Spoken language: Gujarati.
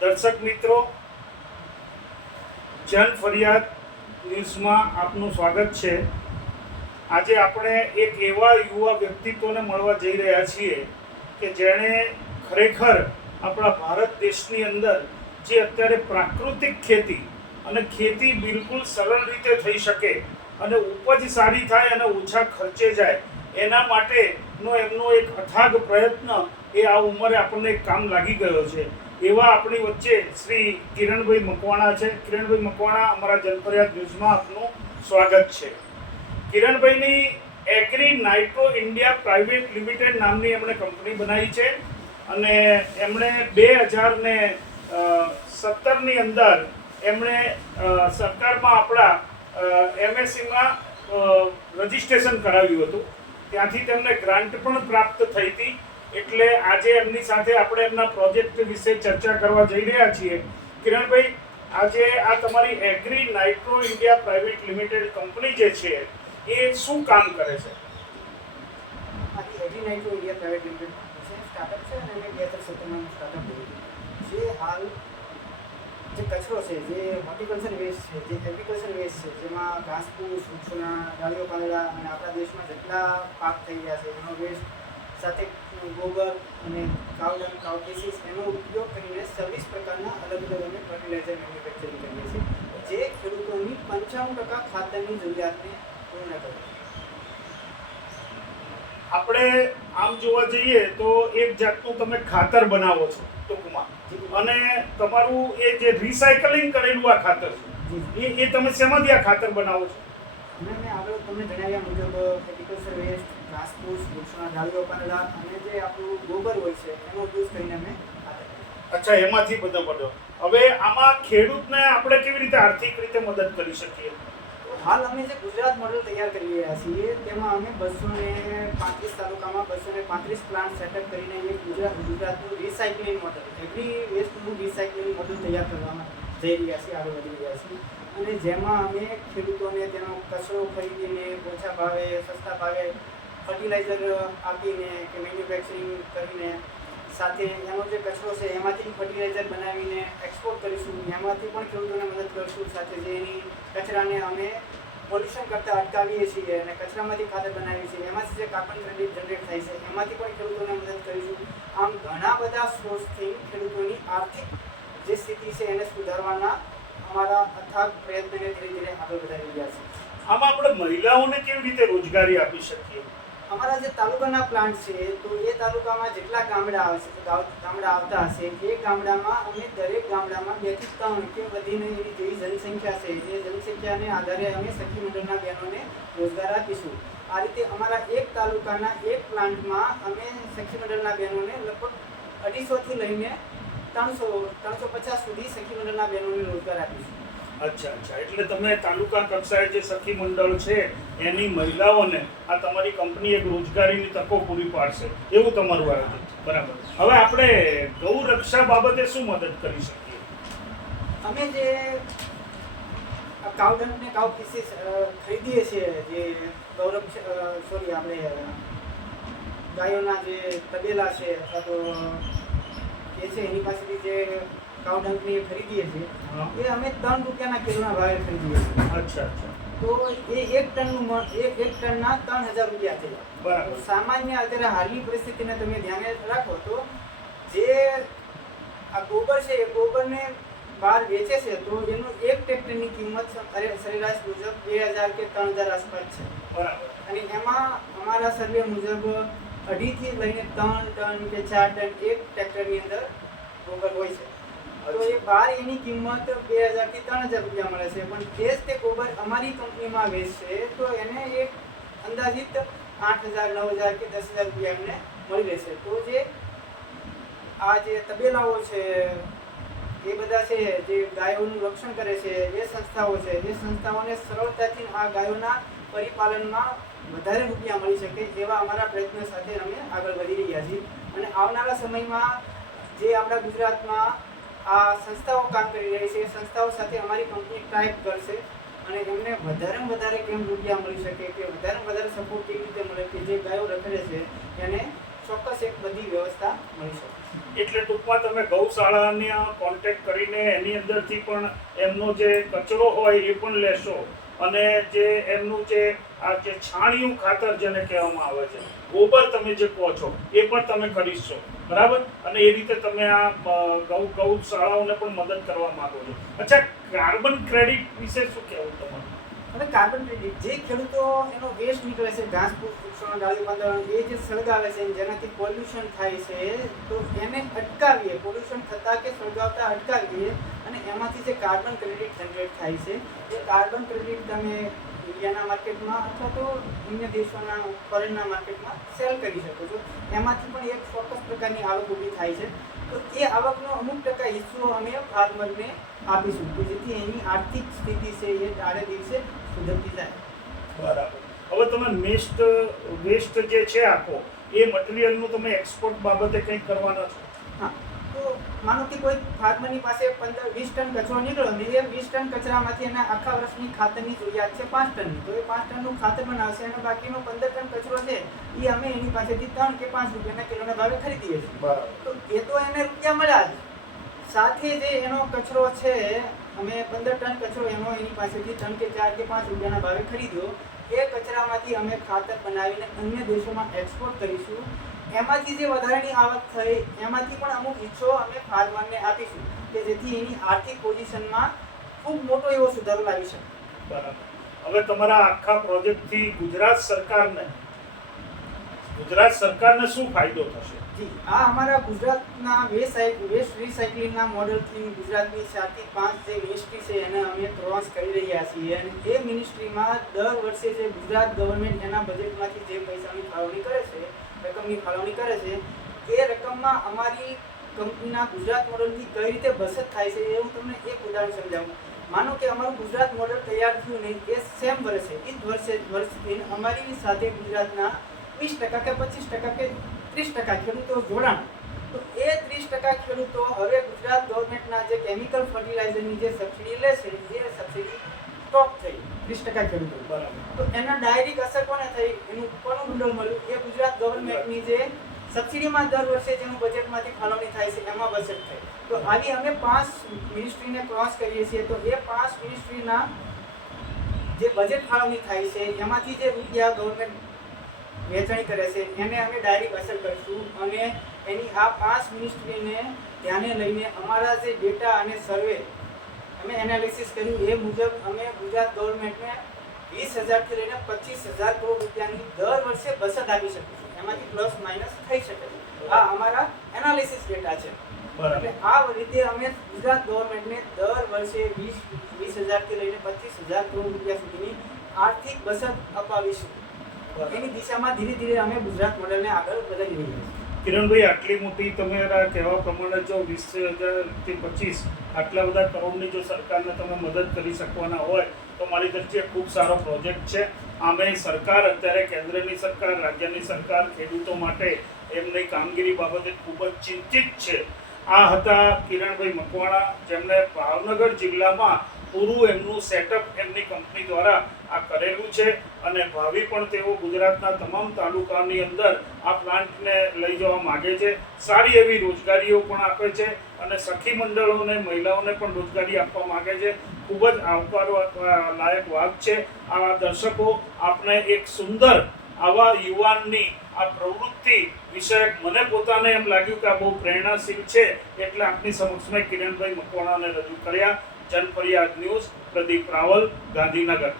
દર્શક મિત્રો, જન ફરિયાદ ન્યૂઝમાં આપનું સ્વાગત છે। આજે આપણે એક એવા યુવા વ્યક્તિત્વને મળવા જઈ રહ્યા છીએ કે જેણે ખરેખર આપણા ભારત દેશની અંદર જે અત્યારે પ્રાકૃતિક ખેતી અને ખેતી બિલકુલ સરળ રીતે થઈ શકે અને ઉપજ સારી થાય અને ઓછા ખર્ચે જાય એના માટેનો એમનો એક અથાગ પ્રયત્ન એ આ ઉંમરે આપણને એક કામ લાગી ગયો છે। એવા આપણી વચ્ચે શ્રી કિરણભાઈ મકવાણા છે। કિરણભાઈ મકવાણા, અમારા જનફરિયાદ ન્યૂઝમાં આપનું સ્વાગત છે। કિરણભાઈની agri nitro India private limited નામની એમણે કંપની બનાવી છે અને એમણે 2017ની અંદર એમણે સરકારમાં આપણા એમએસસીમાં રજિસ્ટ્રેશન કરાવ્યું હતું। ત્યાંથી તેમને ગ્રાન્ટ પણ પ્રાપ્ત થઈ હતી। એટલે આજે એમની સાથે આપણે એમના પ્રોજેક્ટ વિશે ચર્ચા કરવા જઈ રહ્યા છીએ। કિરણભાઈ, આજે આ તમારી Agri nitro India private limited company જે છે એ શું કામ કરે છે? આથી Agri nitro India private limited છે, સ્ટાર્ટઅપ છે અને અમે 2017માં સ્ટાર્ટઅપ કર્યું। જે હાલ જે કચરો છે, જે હોર્ટિકલ્ચર વેસ્ટ છે, જે એગ્રીકલ્ચર વેસ્ટ છે, જેમાં ઘાસફૂસ, વૃક્ષોના ડાળીઓ પાંદડા અને આપણા દેશમાં જેટલા પાક થઈ ગયા છે એનો વેસ્ટ સાથે ગોબર અને કાવડંગ, કાવકેસીસ એનો ઉપયોગ કરીને 26 પ્રકારના અલગ અલગ અમે ફર્ટિલાઇઝર મેન્યુફેક્ચરિંગ કરીએ છીએ, જે ખેડૂતોની 95% ખાતરની જરૂરિયાતને પૂર્ણ કરે છે। આપણે આમ જોવા જઈએ તો એક જાતનું તમે ખાતર બનાવો છો ટૂંકમાં, અને તમારું એ જે રિસાયકલિંગ કરેલું આ ખાતર છે એ તમે શેમાંથી આ ખાતર બનાવો છો? મેં આગળ તમને જણાવ્યા મુજબ એગ્રીકલ્ચર વેસ્ટ, ઘાસફૂસ, વૃક્ષોના ડાળીઓ પાંદડા અને જે આપણું ગોબર હોય છે એનો યુઝ કરીને અમે અચ્છા, એમાંથી બધો બધો। હવે આમાં ખેડૂતને આપણે કેવી રીતે આર્થિક રીતે મદદ કરી શકીએ? હાલ અમે જે ગુજરાત મોડેલ તૈયાર કરી રહ્યા છીએ તેમાં અમે 235 તાલુકામાં 235 પ્લાન્ટ સેટઅપ કરીને એક ગુજરાતનું રિસાયકલિંગ મોડેલ, એગ્રી વેસ્ટનું રિસાયકલિંગ મોડેલ તૈયાર કરવામાં જઈ રહ્યા છીએ, આગળ વધી રહ્યા છીએ। અને જેમાં અમે ખેડૂતોને તેનો કચરો ખરીદીને ઓછા ભાવે, સસ્તા ભાવે ફર્ટિલાઇઝર આપીને કે મેન્યુફેક્ચરિંગ કરીને સાથે એનો જે કચરો છે એમાંથી ફર્ટિલાઇઝર બનાવીને એક્સપોર્ટ કરીશું, એમાંથી પણ ખેડૂતોને મદદ કરીશું। સાથે જે એની કચરાને અમે પોલ્યુશન કરતાં અટકાવીએ છીએ અને કચરામાંથી ખાતર બનાવીએ છીએ, એમાંથી જે કાર્બન ક્રેડિટ જનરેટ થાય છે એમાંથી પણ ખેડૂતોને મદદ કરીશું। આમ ઘણા બધા સોર્સથી ખેડૂતોની આર્થિક જે સ્થિતિ છે એને સુધારવાના અમારા અથાગ પ્રયત્નને ધીરે ધીરે આગળ વધારી રહ્યા છે। આમાં આપણે મહિલાઓને કેવી રીતે રોજગારી આપી શકીએ? અમારા જે તાલુકાના પ્લાન્ટ છે તો એ તાલુકામાં જેટલા ગામડા આવતા હશે એ ગામડામાં અમે દરેક ગામડામાં 2 થી 3 કે વધીને એવી જેવી જનસંખ્યા છે એ જનસંખ્યાને આધારે અમે સખી મંડળના બહેનોને રોજગાર આપીશું। આ રીતે અમારા એક તાલુકાના એક પ્લાન્ટમાં અમે સખી મંડળના બહેનોને લગભગ 250થી લઈને 350 સુધી સખી મંડળના બહેનોને રોજગાર આપીશું। અચ્છા, એટલે તમે તાલુકા કક્ષાએ જે સખી મંડળ છે એની મહિલાઓને આ તમારી કંપની એક રોજગારીની તકો પૂરી પાડશે, એવું તમારું આયોજન છે, બરાબર? હવે આપણે ગૌ રક્ષા બાબતે શું મદદ કરી શકીએ? અમે જે કાવડંગ ને કાવકેસીસ ખરીદીએ છીએ, જે આપણે ગાયોના જે તબેલા છે અથવા તો એ છે એની પાસેથી જે કાવડંગની ખરીદીએ છીએ એ અમે 3 રૂપિયાના કિલોના ભાવે ખરીદીએ છીએ। અચ્છા, તો એ એક ટનના 3000 રૂપિયા થયા, બરાબર। સામાન્ય અત્યારે હાલની પરિસ્થિતિને તમે ધ્યાને રાખો તો જે આ ગોબર છે એ ગોબરને બહાર વેચે છે તો એનું એક ટ્રેક્ટરની કિંમત સરેરાશ મુજબ 2000 કે 3000 આસપાસ છે, બરાબર। અને એમાં અમારા સર્વે મુજબ 2.5 થી લઈને 3 ટન કે 4 ટન એક ટ્રેક્ટરની અંદર ગોબર હોય છે। તો એ બહાર એની કિંમત 2000 થી 3000 રૂપિયા મળે છે, પણ જે તે ગોબર અમારી કંપનીમાં વેચશે તો એને એક અંદાજિત 8000, 9000 કે 10000 રૂપિયા એમને મળી રહેશે। તો જે આ જે તબેલાઓ છે એ બધા છે જે ગાયોનું રક્ષણ કરે છે એ સંસ્થાઓ છે, એ સંસ્થાઓને સરળતાથી આ ગાયોના પરિપાલનમાં વધારે રૂપિયા મળી શકે એવા અમારા પ્રયત્નો સાથે અમે આગળ વધી રહ્યા છીએ। અને આવનારા સમયમાં જે આપણા ગુજરાતમાં આ સંસ્થાઓ કામ કરી રહી છે એ સંસ્થાઓ સાથે અમારી કંપની ટાઈપ કરશે અને એમને વધારેમાં વધારે કેમ રૂપિયા મળી શકે કે વધારેમાં વધારે સપોર્ટ કેવી રીતે મળે કે જે ગાયો રખડે છે એને ચોક્કસ એક બધી વ્યવસ્થા મળી શકે. એટલે ટૂંકમાં તમે ગૌશાળાને કોન્ટેક્ટ કરીને એની અંદરથી પણ એમનો જે કચરો હોય એ પણ લેશો અને જે એમનું જે આ જે છાણિયું ખાતર જેને કહેવામાં આવે છે, ગોબર તમે જે કહો છો એ પણ તમે ખરીદશો, બરાબર? અને એ રીતે તમે આ ગૌશાળાઓને પણ મદદ કરવા માંગો છો. અચ્છા, કાર્બન ક્રેડિટ વિશે શું કહેવું તમારું? અને કાર્બન ક્રેડિટ જે ખેડૂતો એનો વેસ્ટ નીકળે છે, ઘાસ ફૂસ, વૃક્ષોના ડાળી પાંદડા એ જે સળગાવે છે જેનાથી પોલ્યુશન થાય છે, તો એને અટકાવીએ, પોલ્યુશન થતાં કે સળગાવતા અટકાવીએ અને એમાંથી જે કાર્બન ક્રેડિટ જનરેટ થાય છે એ કાર્બન ક્રેડિટ તમે ઇન્ડિયાના માર્કેટમાં અથવા તો અન્ય દેશોના ફોરેનના માર્કેટમાં સેલ કરી શકો છો. એમાંથી પણ એક ચોક્કસ પ્રકારની આવક ઊભી થાય છે. તો એ આવકનો અમુક ટકા હિસ્સો અમે ફાર્મરને આપીશું કે જેથી એની આર્થિક સ્થિતિ છે એ આડે દિવસે સુધરતી જાય. બરાબર. હવે તમે વેસ્ટ જે છે આખો એ મટીરિયલનું તમે એક્સપોર્ટ બાબતે કંઈક કરવાના છો? હા, તો માનો કે કોઈ ફાર્મરની પાસે 15-20 ટન કચરો નીકળ્યો ને એ 20 ટન કચરામાંથી એના આખા વર્ષની ખાતરની જરૂરિયાત છે 5 ટનની, તો એ 5 ટનનું ખાતર બનાવશે અને બાકીનો 15 ટન કચરો છે એ અમે એની પાસેથી 3 કે 5 રૂપિયાના કિલોના ભાવે ખરીદીએ છીએ. બરાબર. તો એ તો એને રૂપિયા મળ્યા જ, સાથે જે એનો કચરો છે અમે 15 ટન કચરો એનો એની પાસેથી 3 કે 4 કે 5 રૂપિયાના ભાવે ખરીદ્યો, એ કચરામાંથી અમે ખાતર બનાવીને અન્ય દેશોમાં એક્સપોર્ટ કરીશું. એમાંથી જે વધારાની આવક થઈ એમાંથી પણ અમુક હિસ્સો અમે ફાર્મરને આપીશું કે જેથી એની આર્થિક પોઝિશનમાં ખૂબ મોટો એવો સુધારો લાવી શકે. બરાબર. હવે તમારા આખા પ્રોજેક્ટથી ગુજરાત સરકારને શું ફાયદો થશે? જી, આ અમારા ગુજરાતના વેસ્ટ રિસાયકલિંગના મોડલથી ગુજરાતની 4 થી 5 જે મિનિસ્ટ્રી છે એને અમે ક્રોસ કરી રહ્યા છીએ અને એ મિનિસ્ટ્રીમાં દર વર્ષે જે ગુજરાત ગવર્મેન્ટ એના બજેટમાંથી જે પૈસાની ફાળવણી કરે છે, રકમની ફાળવણી કરે છે, એ રકમમાં અમારી કંપનીના ગુજરાત મોડલથી કઈ રીતે બચત થાય છે એ હું તમને એક ઉદાહરણ સમજાવું. માનો કે અમારું ગુજરાત મોડલ તૈયાર થયું ને એ સેમ વર્ષે એ જ વર્ષથી અમારી સાથે ગુજરાતના 20% કે 25% કે 30% ખેડૂતો જોડાણ. તો એ 30% ખેડૂતો હવે ગુજરાત ગવર્મેન્ટના જે કેમિકલ ફર્ટિલાઇઝરની જે સબસિડી લે છે એ સબસિડી સ્ટોપ થઈ 30% ખેડૂતો. બરાબર. તો એના ડાયરેક્ટ અસર કોને થઈ? એનું કોનું બુંડલ મળ્યું? એ ગુજરાત ગવર્મેન્ટની જે સબસિડીમાં દર વર્ષે જેનું બજેટમાંથી ફાળવણી થાય છે એમાં બચત થઈ. તો આવી અમે 5 મિનિસ્ટ્રીને ક્રોસ કરીએ છીએ. તો એ 5 મિનિસ્ટ્રીના જે બજેટ ફાળવણી થાય છે એમાંથી જે રૂપિયા ગવર્મેન્ટ વેચાણ કરે છે એને અમે ડાયરેક્ટ અસર કરીશું અને એની આ 5 મિનિસ્ટ્રીને ધ્યાને લઈને અમારા જે ડેટા અને સર્વે અમે એનાલિસિસ કર્યું એ મુજબ અમે ગુજરાત ગવર્મેન્ટને 20,000 થી લઈને 25,000 કરોડ રૂપિયાની દર વર્ષે બચત આપી શકીશું. એમાંથી પ્લસ માઇનસ થઈ શકે છે. આ અમારા એનાલિસિસ ડેટા છે. એટલે આ રીતે અમે ગુજરાત ગવર્મેન્ટને દર વર્ષે 20,000 થી લઈને 25,000 કરોડ રૂપિયા સુધીની આર્થિક બચત અપાવીશું. એની દિશામાં ધીરે ધીરે અમે ગુજરાત મોડલને આગળ વધારી રહ્યા છીએ. કિરણભાઈ, આટલી મોટી તમારા કહેવા પ્રમાણે જો 20,000 થી 25 આટલા બધા કરોડની જો સરકારને તમે મદદ કરી શકવાના હોય તો મારી દ્રષ્ટિએ ખૂબ સારો પ્રોજેક્ટ છે. આમે સરકાર અત્યારે કેન્દ્રની સરકાર, રાજ્યની સરકાર ખેડૂતો માટે એમની કામગીરી બાબતે ખૂબ જ ચિંતિત છે. આ હતા કિરણભાઈ મકવાણા, જેમણે ભાવનગર જિલ્લામાં પૂરું એમનું સેટઅપ એમની કંપની દ્વારા આ કરેલું છે અને ભાવિ પણ તેઓ ગુજરાતના તમામ તાલુકાની અંદર આ પ્લાન્ટને લઈ જવા માગે છે. સારી એવી રોજગારીઓ પણ આપે છે અને સખી મંડળોને, મહિલાઓને પણ રોજગારી આપવા માગે છે. ખૂબ જ આવકારવા લાયક વાત છે. આ દર્શકો, આપણે એક સુંદર આવા યુવાનની આ પ્રવૃત્તિ વિષયક મને પોતાને એમ લાગ્યું કે આ બહુ પ્રેરણાશીલ છે, એટલે આપની સમક્ષ મેં કિરણભાઈ મકવાણાને રજૂ કર્યા. જનફરિયાદ ન્યૂઝ, પ્રદીપ રાવલ, ગાંધીનગર.